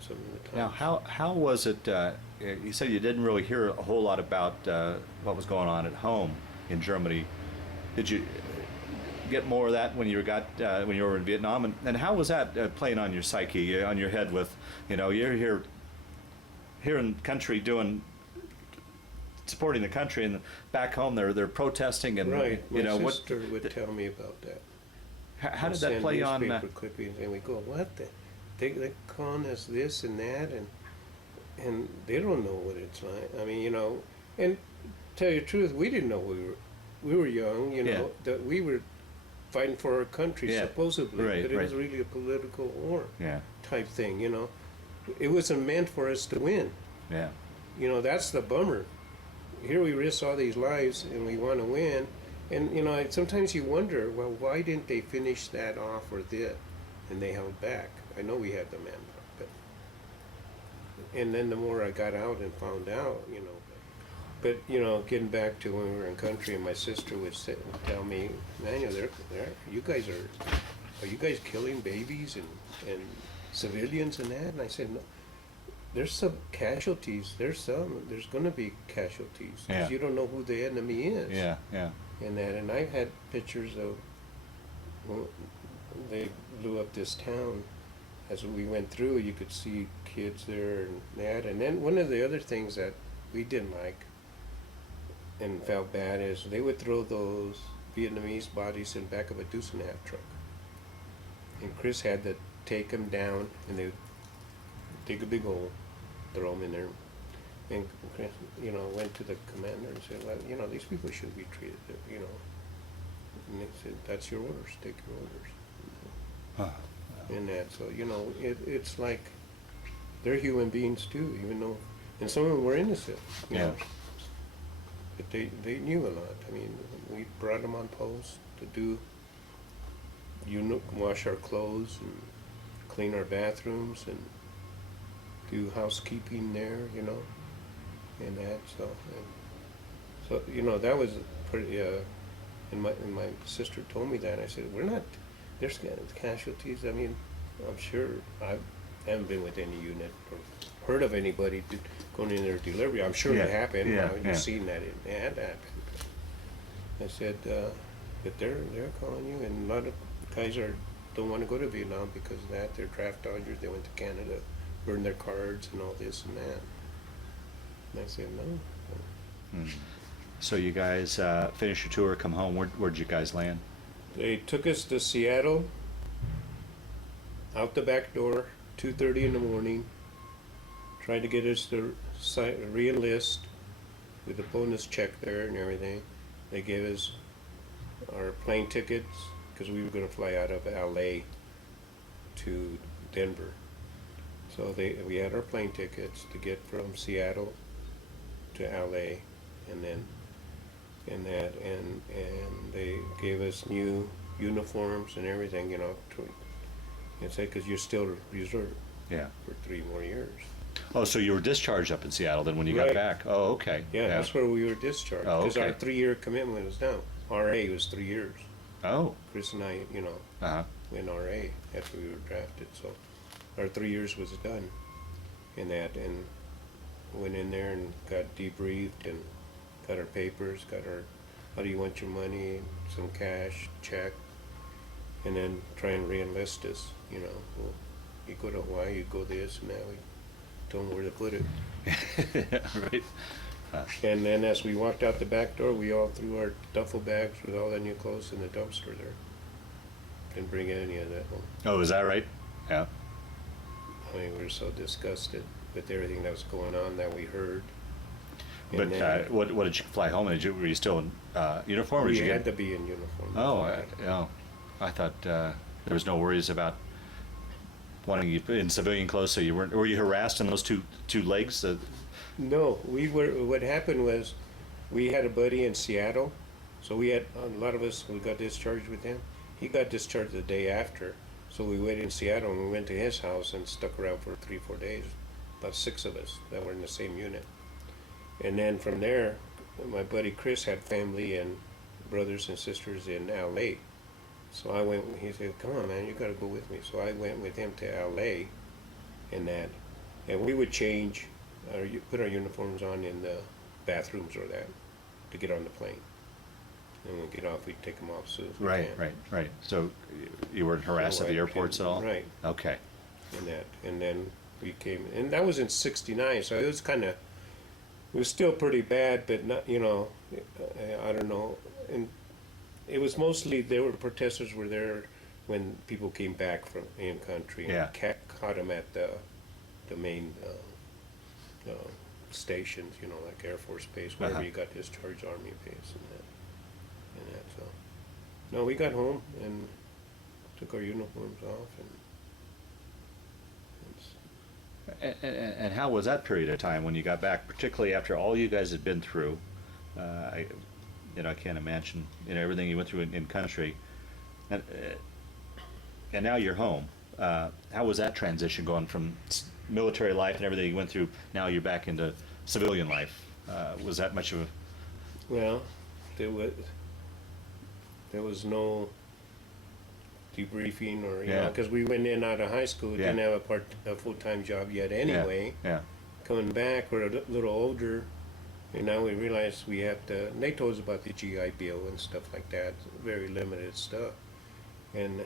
some of the times. Now, how was it? You said you didn't really hear a whole lot about what was going on at home in Germany. Did you get more of that when you when you were in Vietnam? And how was that playing on your psyche, on your head? With you're here in the country supporting the country, and back home they're protesting and right. My what sister would tell me about that. How did that play on? Newspaper clippings, and we go, what? They're calling us this and that, and they don't know what it's like. I mean, and tell you the truth, we didn't know we were young, that we were fighting for our country supposedly, right, but it was really a political war type thing. It wasn't meant for us to win. Yeah. That's the bummer. Here we risk all these lives and we want to win. And, sometimes you wonder, well, why didn't they finish that off or this? And they held back. I know we had the manpower, but... And then the more I got out and found out, But, getting back to when we were in country, and my sister would tell me, Manuel, are you guys killing babies and civilians and that? And I said, no. There's some casualties. There's going to be casualties. Because you don't know who the enemy is. Yeah. And I've had pictures of when they blew up this town. As we went through, you could see kids there and that. And then one of the other things that we didn't like and felt bad is they would throw those Vietnamese bodies in the back of a deuce-and-a-half truck. And Chris had to take them down, and they would dig a big hole, throw them in there. And Chris, went to the commander and said, well, these people shouldn't be treated, And they said, that's your orders, take your orders. And that, so, it's like they're human beings too, even though, and some of them were innocent, know. But they knew a lot. I mean, we brought them on post to do, wash our clothes and clean our bathrooms and do housekeeping there, and that, so that was pretty, and my sister told me that, and I said, there's casualties. I mean, I'm sure, I haven't been with any unit or heard of anybody going in there to delivery. I'm sure it happened. You've seen that it had happened. I said, but they're calling you, and a lot of guys don't want to go to Vietnam because of that. They're draft dodgers. They went to Canada, burned their cards and all this and that. And I said, no. So you guys finish your tour, come home. Where'd you guys land? They took us to Seattle, out the back door, 2:30 in the morning. Tried to get us to re-enlist with a bonus check there and everything. They gave us our plane tickets because we were going to fly out of LA to Denver. So we had our plane tickets to get from Seattle to LA, and then and they gave us new uniforms and everything, and said, because you're still reserved for 3 more years. Oh, so you were discharged up in Seattle then when you got back? Oh, okay. Yeah, that's where we were discharged. Oh, because okay. our 3-year commitment was done. RA was 3 years. Oh. Chris and I, went RA after we were drafted, so our 3 years was done in that, and went in there and got debriefed and got our papers, got our, how do you want your money, some cash, check, and then try and re-enlist us, well, you go to Hawaii, you go this and that, we told them where to put it. Right. And then as we walked out the back door, we all threw our duffel bags with all the new clothes in the dumpster there. Didn't bring any of that home. Oh, is that right? Yeah. I mean, we were so disgusted with everything that was going on that we heard. But what did you fly home in? Were you still in uniform? We had to be in uniform. Oh, I thought there was no worries about wanting you in civilian clothes, so you weren't. Were you harassed in those two legs? No, we were. What happened was, we had a buddy in Seattle, so we had a lot of us. We got discharged with him. He got discharged the day after, so we waited in Seattle and we went to his house and stuck around for 3-4 days. About 6 of us that were in the same unit, and then from there, my buddy Chris had family and brothers and sisters in LA. So I went. He said, "Come on, man, you got to go with me." So I went with him to LA, and that. And we would change, put our uniforms on in the bathrooms or that, to get on the plane. And when we get off, we'd take them off as soon as we Right, can. right. So you weren't harassed at the airports at all? Right. Okay. And then we came, and that was in '69, so it was kind of, it was still pretty bad, but not, you know, I don't know. And it was mostly, protesters were there when people came back from in country. Yeah. And caught them at the main stations, you know, like Air Force Base, wherever Uh-huh. you got discharged Army base and that, so. No, we got home and took our uniforms off and And how was that period of time when you got back, particularly after all you guys had been through? I can't imagine, everything you went through in country. And now you're home. How was that transition going from military life and everything you went through, now you're back into civilian life? Was that much of a... well, there was no debriefing or, you know, Yeah. because we went in out of high school, Yeah. didn't have a full-time job yet anyway. Yeah. Coming back, we're a little older, and now we realize we have to, and they told us about the GI Bill and stuff like that, very limited stuff. And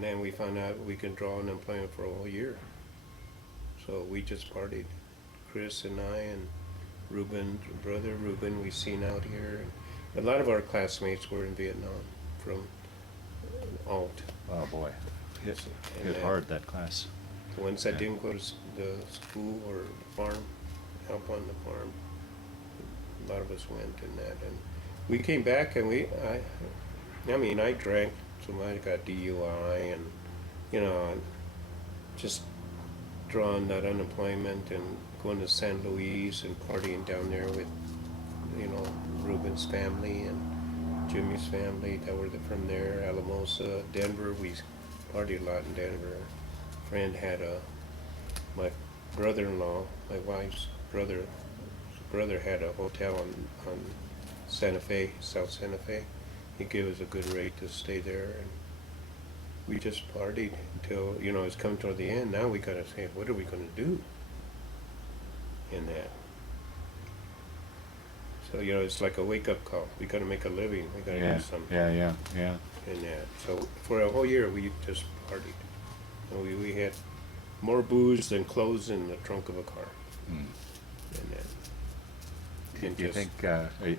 then we found out we can draw unemployment for a whole year. So we just partied. Chris and I and Ruben, brother Ruben, we seen out here. A lot of our classmates were in Vietnam from alt. Oh, boy. Hit And, hard, that class. The ones that Yeah. didn't go to the school or the farm, help on the farm, a lot of us went in that. And we came back and I drank so much, I got DUI and, you know, just drawing that unemployment and going to San Luis and partying down there with, you know, Ruben's family and Jimmy's family that were from there, Alamosa, Denver. We partied a lot in Denver. Friend had my brother-in-law, my wife's brother had a hotel on Santa Fe, South Santa Fe. He gave us a good rate to stay there, and we just partied until, you know, it's come toward the end. Now we gotta say, what are we gonna do in that? So, you know, it's like a wake-up call. We gotta make a living. We gotta do something. Yeah. And that. So for a whole year, we just partied. And we had more booze than clothes in the trunk of a car. Mm. And that. Do And you just- think,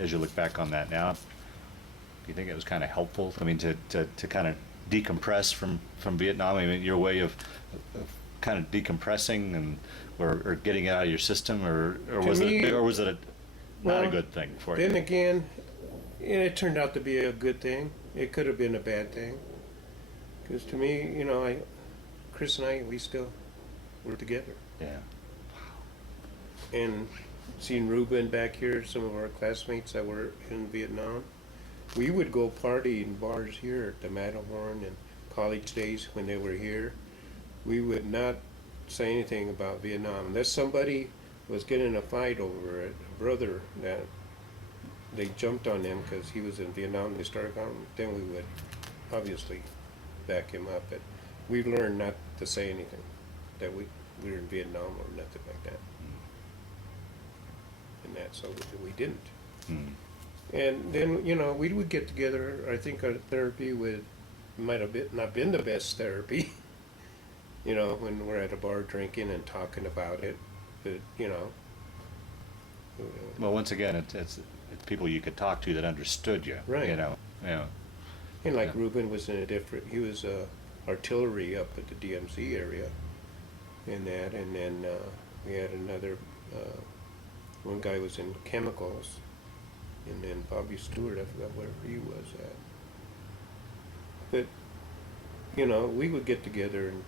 as you look back on that now, do you think it was kind of helpful? I mean, to kind of decompress from Vietnam. I mean, your way of kind of decompressing and or getting it out of your system, or was it not a well, good thing for Then you? again, it turned out to be a good thing. It could have been a bad thing. Because to me, you know, Chris and I, we still were together. Yeah. And seeing Ruben back here, some of our classmates that were in Vietnam, we would go party in bars here at the Matterhorn and college days when they were here. We would not say anything about Vietnam unless somebody was getting in a fight over it. A brother that they jumped on him because he was in Vietnam. They started on. Then we would obviously back him up. But we learned not to say anything that we were in Vietnam or nothing like that. And that, so we didn't. Mm. And then, you know, we would get together. I think our therapy might have not been the best therapy. You know, when we're at a bar drinking and talking about it, but, you know. Well, once again, it's people you could talk to that understood you. Right. You know. Yeah. And like Yeah. Ruben was he was artillery up at the DMZ area and that, and then we had another, one guy was in chemicals, and then Bobby Stewart, I forgot where he was at. But, you know, we would get together, and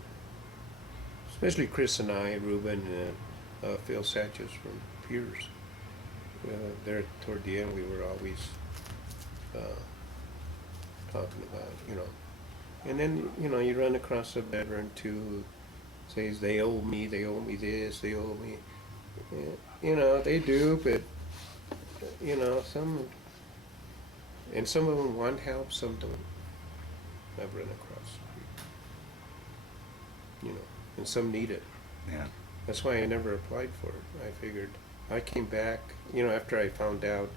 especially Chris and I, Ruben, and Phil Satches from Piers. There toward the end, we were always talking about, you know. And then, you know, you run across a veteran too who says they owe me this, they owe me. You know, they do, but, you know, some of them want help, some don't. I've run across, you know, and some need it. Yeah. That's why I never applied for it. I figured, I came back, after I found out,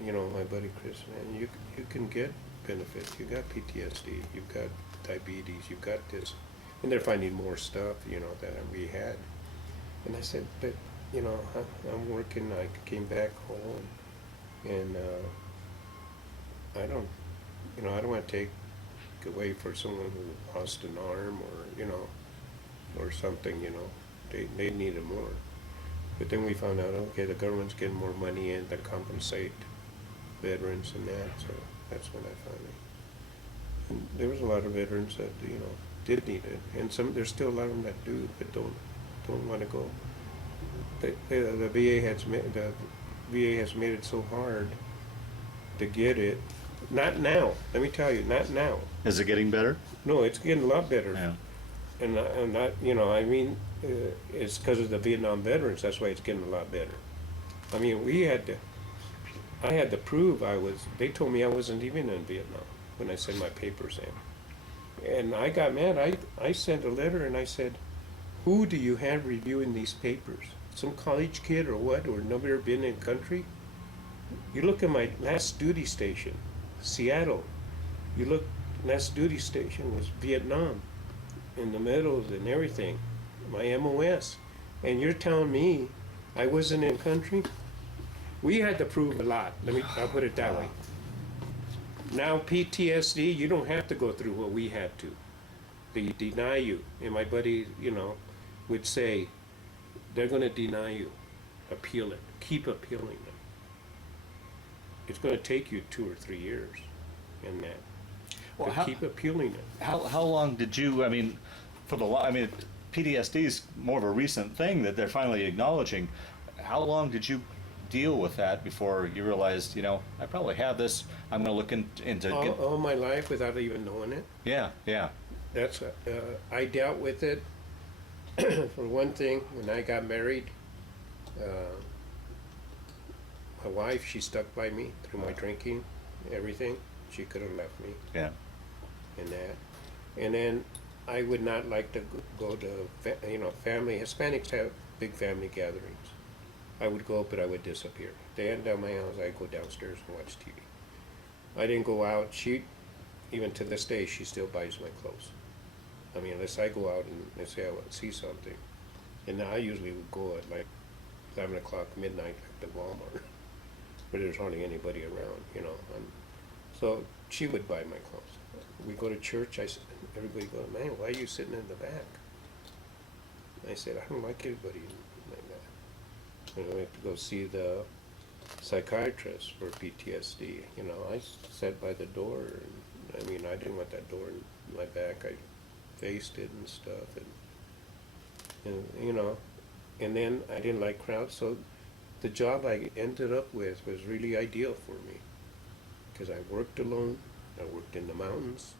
my buddy Chris, man, you can get benefits. You got PTSD, you've got diabetes, you've got this, and they're finding more stuff, that we had. And I said, but, I'm working. I came back home, and I don't, I don't want to take away for someone who lost an arm or something. They needed more. But then we found out, okay, the government's getting more money in to compensate veterans and that, so that's when I finally. And there was a lot of veterans that did need it, and there's still a lot of them that do, but don't want to go. The VA has made it so hard to get it. Not now. Let me tell you, not now. Is it getting better? No, it's getting a lot better. Yeah. And not, it's because of the Vietnam veterans. That's why it's getting a lot better. I mean, I had to prove they told me I wasn't even in Vietnam when I sent my papers in. And I got mad. I sent a letter and I said, who do you have reviewing these papers? Some college kid or what, or never been in country? You look at my last duty station, Seattle. You look, last duty station was Vietnam, in the medals and everything, my MOS. And you're telling me I wasn't in country? We had to prove a lot. I'll put it that way. Now PTSD, you don't have to go through what we had to. They deny you. And my buddy, would say, they're going to deny you. Appeal it. Keep appealing them. It's going to take you 2 or 3 years in that. Well, But keep appealing it. How long did you, PTSD is more of a recent thing that they're finally acknowledging. How long did you deal with that before you realized, I probably have this, I'm going to look into All my life without even knowing it. Yeah. That's I dealt with it. For one thing, when I got married, my wife, she stuck by me through my drinking, everything. She could have left me. Yeah. And that. And then I would not like to go to, family. Hispanics have big family gatherings. I would go, but I would disappear. They had down my house, I'd go downstairs and watch TV. I didn't go out. Even to this day, she still buys my clothes. I mean, unless I go out and they say I want to see something. And I usually would go at like 11 o'clock, midnight at the Walmart, where there's hardly anybody around, so she would buy my clothes. We go to church, everybody goes, man, why are you sitting in the back? I said, I don't like anybody like that. We have to go see the psychiatrist for PTSD. I sat by the door, and I didn't want that door in my back. I faced it and stuff, and then I didn't like crowds, so the job I ended up with was really ideal for me, because I worked alone, I worked in the mountains,